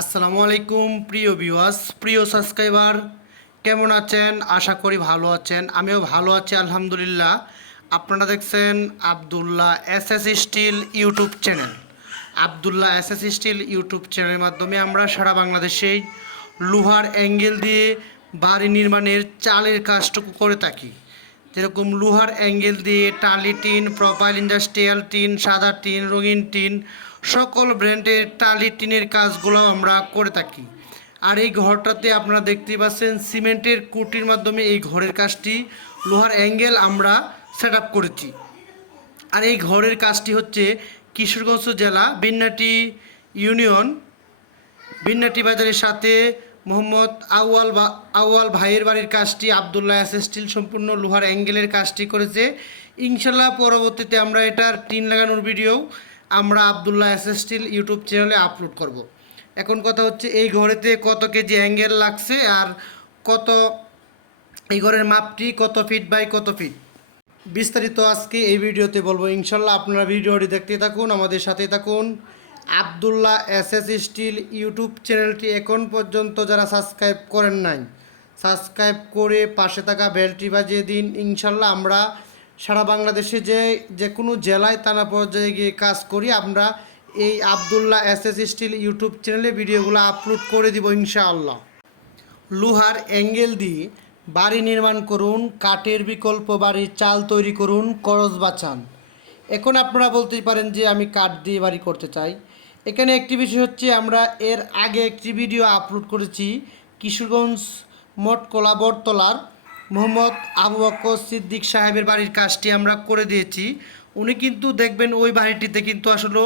আসসালামু আলাইকুম প্রিয় ভিউয়ার্স, প্রিয় সাবস্ক্রাইবার, কেমন আছেন? আশা করি ভালো আছেন। আমিও ভালো আছি আলহামদুলিল্লাহ। আপনারা দেখছেন Abdullah SS still YouTube channel. Abdullah SS still YouTube চ্যানেলের মাধ্যমে আমরা সারা বাংলাদেশেই লোহার অ্যাঙ্গেল দিয়ে বাড়ি নির্মাণের চালের কাজটুকু করে থাকি। যেরকম লোহার অ্যাঙ্গেল দিয়ে টালি টিন, প্রোপাইল ইন্ডাস্ট্রিয়াল টিন, সাদা টিন, রঙিন টিন, সকল ব্র্যান্ডের টালি টিনের কাজগুলো আমরা করে থাকি। আর এই ঘরটাতে আপনারা দেখতেই পাচ্ছেন সিমেন্টের কুটির মাধ্যমে এই ঘরের কাজটি লোহার অ্যাঙ্গেল আমরা সেট আপ করেছি। আর এই ঘরের কাজটি হচ্ছে কিশোরগঞ্জ জেলা বিন্নাটি ইউনিয়ন, বিন্নাটি বাজারের সাথে মোহাম্মদ আউয়াল ভাইয়ের বাড়ির কাজটি আবদুল্লাহ এসএস স্টিল সম্পূর্ণ লোহার অ্যাঙ্গেলের কাজটি করেছে। ইনশাল্লাহ পরবর্তীতে আমরা এটার টিন লাগানোর ভিডিও আমরা আবদুল্লাহ এসএস স্টিল ইউটিউব চ্যানেলে আপলোড করব। এখন কথা হচ্ছে এই ঘরেতে কত কেজি অ্যাঙ্গেল লাগছে আর কত এই ঘরের মাপটি কত ফিট বাই কত ফিট বিস্তারিত আজকে এই ভিডিওতে বলবো। ইনশাল্লাহ আপনারা ভিডিওটি দেখতে থাকুন, আমাদের সাথে থাকুন। আবদুল্লাহ এসএস স্টিল ইউটিউব চ্যানেলটি এখন পর্যন্ত যারা সাবস্ক্রাইব করেন নাই, সাবস্ক্রাইব করে পাশে থাকা বেলটি বাজিয়ে দিন। ইনশাল্লাহ আমরা সারা বাংলাদেশে যে কোনো জেলায় থানা পর্যায়ে গিয়ে কাজ করি, আমরা এই আবদুল্লাহ এসএস স্টিল ইউটিউব চ্যানেলে ভিডিওগুলো আপলোড করে দিব ইনশাআল্লাহ। লোহার অ্যাঙ্গেল দিয়ে বাড়ি নির্মাণ করুন, কাঠের বিকল্প বাড়ির চাল তৈরি করুন, খরচ বাঁচান। এখন আপনারা বলতেই পারেন যে আমি কাঠ দিয়ে বাড়ি করতে চাই। এখানে একটি বিষয় হচ্ছে, আমরা এর আগে একটি ভিডিও আপলোড করেছি কিশোরগঞ্জ মঠকলা বটতলার মোহাম্মদ আবু বকর সিদ্দিক সাহেবের বাড়ির কাজটি আমরা করে দিয়েছি। উনি কিন্তু দেখবেন ওই বাড়িটিতে কিন্তু আসলে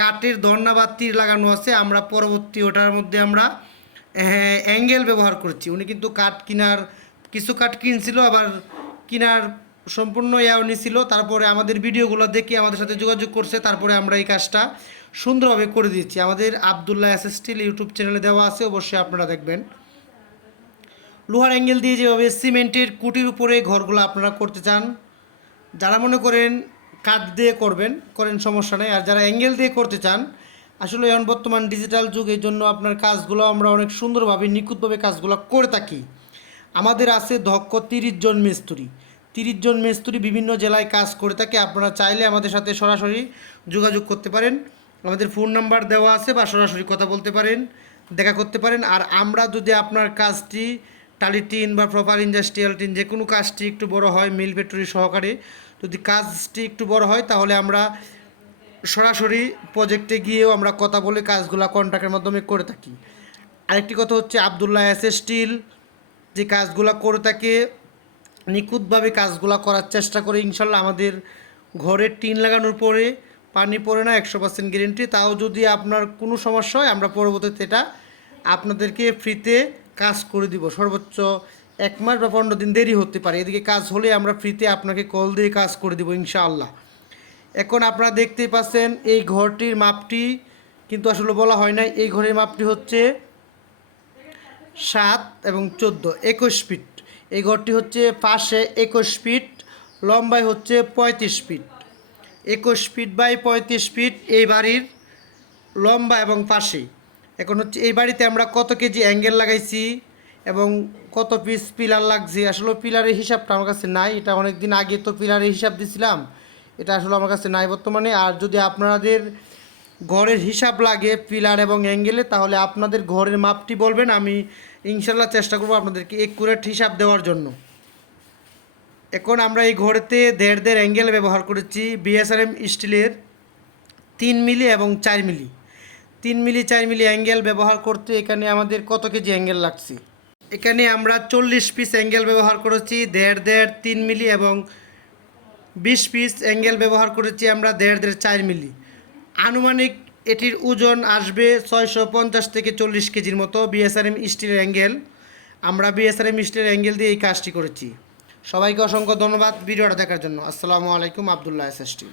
কাঠের ধর্নাবাতির লাগানো আছে। আমরা পরবর্তী ওটার মধ্যে আমরা অ্যাঙ্গেল ব্যবহার করছি। উনি কিন্তু কাঠ কিনার কিছু কাঠ কিনছিল, আবার কিনার সম্পূর্ণ ইয়াও নিছিল। তারপরে আমাদের ভিডিওগুলো দেখে আমাদের সাথে যোগাযোগ করছে, তারপরে আমরা এই কাজটা সুন্দরভাবে করে দিয়েছি। আমাদের আবদুল্লাহ এসএস স্টিল ইউটিউব চ্যানেলে দেওয়া আছে, অবশ্যই আপনারা দেখবেন। লোহার অ্যাঙ্গেল দিয়ে যেভাবে সিমেন্টের কুটির উপরে ঘরগুলো আপনারা করতে চান, যারা মনে করেন কাঠ দিয়ে করেন সমস্যা নেই। আর যারা অ্যাঙ্গেল দিয়ে করতে চান, আসলে এখন বর্তমান ডিজিটাল যুগ, এই জন্য আপনার কাজগুলো আমরা অনেক সুন্দরভাবে নিখুঁতভাবে কাজগুলো করে থাকি। আমাদের আছে দক্ষ 30 জন মিস্ত্রি। 30 জন মিস্ত্রি বিভিন্ন জেলায় কাজ করে থাকে। আপনারা চাইলে আমাদের সাথে সরাসরি যোগাযোগ করতে পারেন, আমাদের ফোন নাম্বার দেওয়া আছে, বা সরাসরি কথা বলতে পারেন, দেখা করতে পারেন। আর আমরা যদি আপনার কাজটি টালি টিন বা প্রপার ইন্ডাস্ট্রিয়াল টিন যে কোনো কাজটি একটু বড় হয়, মিল ফ্যাক্টরি সহকারে যদি কাজটি একটু বড় হয়, তাহলে আমরা সরাসরি প্রজেক্টে গিয়েও আমরা কথা বলে কাজগুলো কন্ট্রাক্টের মাধ্যমে করে থাকি। আরেকটি কথা হচ্ছে, আবদুল্লাহ এসএস স্টিল যে কাজগুলো করে থাকে নিখুঁতভাবে কাজগুলো করার চেষ্টা করে। ইনশাল্লাহ আমাদের ঘরের টিন লাগানোর পরে পানি পড়ে না, 100% গ্যারেন্টি। তাও যদি আপনার কোনো সমস্যা হয়, আমরা পরবর্তীতে এটা আপনাদেরকে ফ্রিতে কাজ করে দিব। সর্বোচ্চ 1 মাস বা 15 দিন দেরি হতে পারে, এদিকে কাজ হলে আমরা ফ্রিতে আপনাকে কল দিয়ে কাজ করে দেবো ইনশাআল্লাহ। এখন আপনারা দেখতেই পাচ্ছেন এই ঘরটির মাপটি কিন্তু আসলে বলা হয় না। এই ঘরের মাপটি হচ্ছে 7 এবং 14, 21 ফিট। এই ঘরটি হচ্ছে পাশে 21 ফিট, লম্বায় হচ্ছে 35 ফিট। 21 ফিট বাই 35 ফিট এই বাড়ির লম্বা এবং পাশে। এখন হচ্ছে এই বাড়িতে আমরা কত কেজি অ্যাঙ্গেল লাগাইছি এবং কত পিস পিলার লাগছে, আসলে পিলারের হিসাবটা আমার কাছে নাই। এটা অনেক দিন আগে তো পিলারের হিসাব দিছিলাম, এটা আসলে আমার কাছে নাই বর্তমানে। আর যদি আপনাদের ঘরের হিসাব লাগে পিলার এবং অ্যাঙ্গেলে, তাহলে আপনাদের ঘরের মাপটি বলবেন, আমি ইনশাল্লাহ চেষ্টা করব আপনাদেরকে একুরেট হিসাব দেওয়ার জন্য। এখন আমরা এই ঘরেতে 1.5 অ্যাঙ্গেল ব্যবহার করেছি বিএসআরএম স্টিলের 3 মিলি এবং 4 মিলি। 3 মিলি 4 মিলি অ্যাঙ্গেল ব্যবহার করতে এখানে আমাদের কত কেজি অ্যাঙ্গেল লাগছে, এখানে আমরা 40 পিস অ্যাঙ্গেল ব্যবহার করেছি 1.5, 3 মিলি, এবং 20 পিস অ্যাঙ্গেল ব্যবহার করেছি আমরা 1.5, 4 মিলি। আনুমানিক এটির ওজন আসবে 650 থেকে 40 কেজির মতো বিএসআরএম স্টিলের অ্যাঙ্গেল। আমরা বিএসআরএম স্টিলের অ্যাঙ্গেল দিয়ে এই কাজটি করেছি। সবাইকে অসংখ্য ধন্যবাদ ভিডিওটা দেখার জন্য। আসসালামু আলাইকুম। Abdullah SS still.